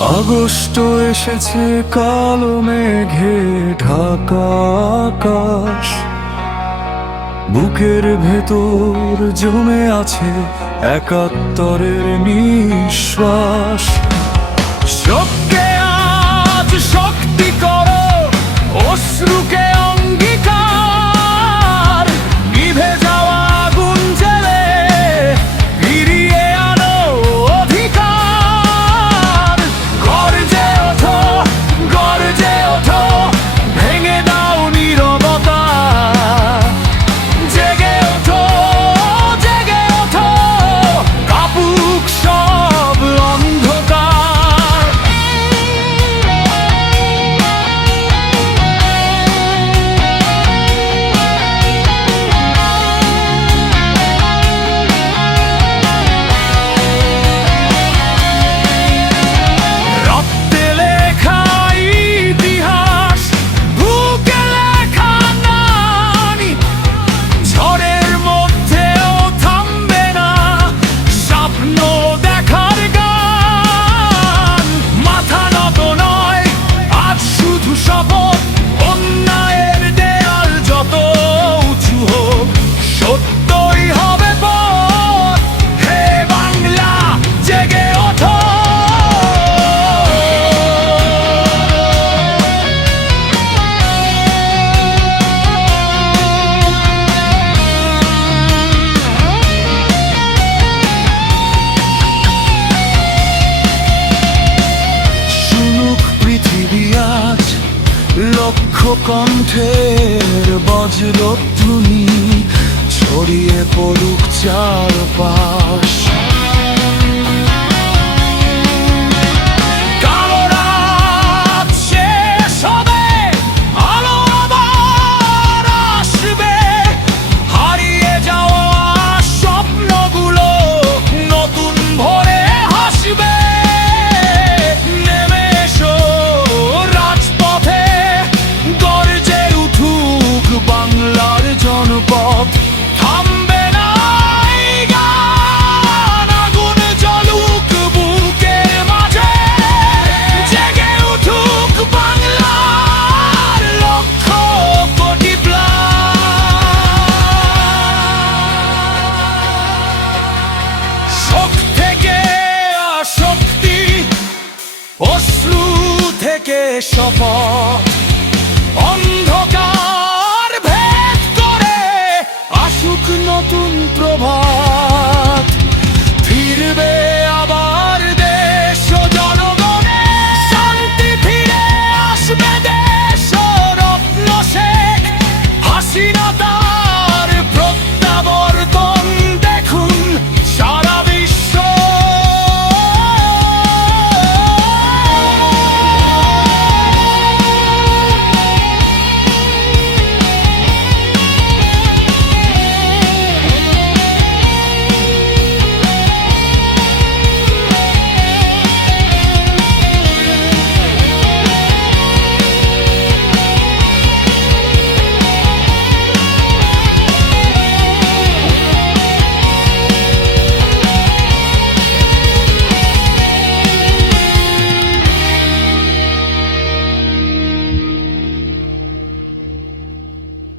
August এসেছে, কালো মেঘে ঢাকা আকাশ, বুকের ভেতর জমে আছে একাত্তরের নিঃশ্বাস। শোককে আজ শক্তি করো, অশ্রুকে অঙ্গীকার, নিভে যাওয়া আগুন জেলে ফিরিয়ে আনো অধিকার। গর্জে ওঠো, গর্জে ওঠো, ভেঙে দাও নীরবতা। জেগে ওঠো, জেগে ওঠো, কাপুক সব অন্ধকার। রক্তে লেখা ইতিহাস, বুকে লেখা নানি, ঝড়ের মধ্যেও থামবে না স্বপ্ন দেখার গান। মাথা নত নয় আজ শুধু শপথ, অন্যায়ের দেয়াল যত উঁচু হোক সত্যই হবে পথ। হে বাংলা জেগে ওঠো। শুনুক পৃথিবী আজ লক্ষ কণ্ঠের বজ্রধ্বনি, ছড়িয়ে পড়ুক চারপাশ। কালো রাত শেষ হবে, আলো আবার আসবে, হারিয়ে যাওয়া স্বপ্নগুলো নতুন ভোরে হাসবে। নেমে এসো রাজপথে, গর্জে উঠুক বাংলার জনপদ। থামবে না এই গান, আগুন জ্বলুক বুকের মাঝে। জেগে উঠুক বাংলার লক্ষ কোটি প্রাণ। শোক থেকে আসক্তি, অশ্রু থেকে শপথ, অন্ধকার ভেদ করে আসুক নতুন প্রভাত।